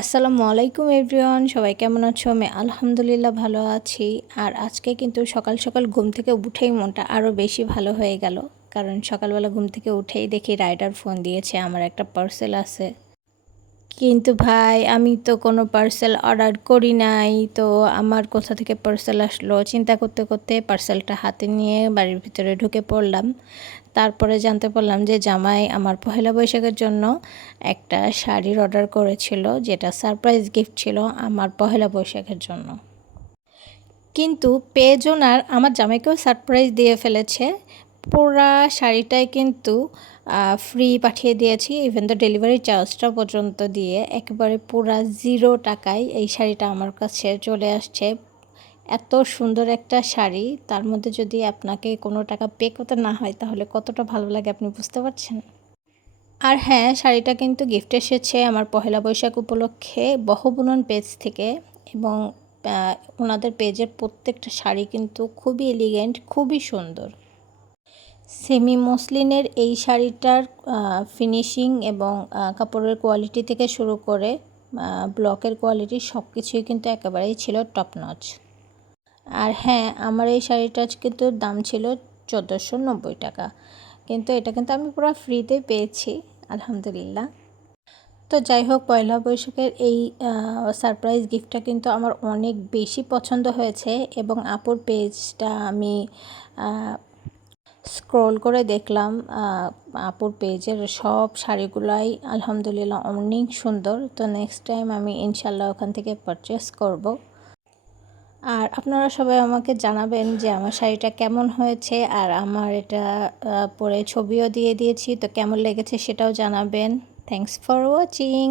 আসসালামু আলাইকুম এভরিওয়ান, সবাই কেমন আছো? আমি আলহামদুলিল্লাহ ভালো আছি। আর আজকে কিন্তু সকাল সকাল ঘুম থেকে উঠেই মনটা আরও বেশি ভালো হয়ে গেল। কারণ সকালবেলা ঘুম থেকে উঠেই দেখি রাইডার ফোন দিয়েছে, আমার একটা পার্সেল আছে। কিন্তু ভাই, আমি তো কোনো পার্সেল অর্ডার করি নাই, তো আমার কোথা থেকে পার্সেল আসলো চিন্তা করতে করতে পার্সেলটা হাতে নিয়ে বাড়ির ভিতরে ঢুকে পড়লাম। তারপরে জানতে পারলাম যে জামাই আমার পহেলা বৈশাখের জন্য একটা শাড়ির অর্ডার করেছিল, যেটা সারপ্রাইজ গিফট ছিল আমার পহেলা বৈশাখের জন্য। কিন্তু পেজ ওনার আমার জামাইকেও সারপ্রাইজ দিয়ে ফেলেছে। পুরা শাড়িটাই কিন্তু ফ্রি পাঠিয়ে দিয়েছি, ইভেন তো ডেলিভারি চার্জটা পর্যন্ত দিয়ে একেবারে পুরা 0 টাকায় এই শাড়িটা আমার কাছে চলে আসছে। এত সুন্দর একটা শাড়ি, তার মধ্যে যদি আপনাকে কোনো টাকা পে করতে না হয় তাহলে কতটা ভালো লাগে আপনি বুঝতে পারছেন। আর হ্যাঁ, শাড়িটা কিন্তু গিফট এসেছে আমার পহেলা বৈশাখ উপলক্ষে বহবুনন পেজ থেকে। এবং ওনাদের পেজের প্রত্যেকটা শাড়ি কিন্তু খুবই এলিগেন্ট, খুবই সুন্দর। সেমি মসলিনের এই শাড়িটার ফিনিশিং এবং কাপড়ের কোয়ালিটি থেকে শুরু করে ব্লকের কোয়ালিটি সব কিছুই কিন্তু একেবারেই ছিল টপ নচ। আর হ্যাঁ, আমার এই শাড়িটার কিন্তু দাম ছিল 1490 টাকা, কিন্তু এটা কিন্তু আমি পুরো ফ্রিতে পেয়েছি, আলহামদুলিল্লাহ। তো যাই হোক, পয়লা বৈশাখের এই সারপ্রাইজ গিফটটা কিন্তু আমার অনেক বেশি পছন্দ হয়েছে। এবং আপুর পেজটা আমি স্ক্রল করে দেখলাম, আপুর পেজের সব শাড়িগুলাই আলহামদুলিল্লাহ অনেক সুন্দর। তো নেক্সট টাইম আমি ইনশাল্লাহ ওখান থেকে পারচেস করব। আর আপনারা সবাই আমাকে জানাবেন যে আমার শাড়িটা কেমন হয়েছে। আর আমার এটা পরে ছবিও দিয়ে দিয়েছি, তো কেমন লেগেছে সেটাও জানাবেন। Thanks for watching.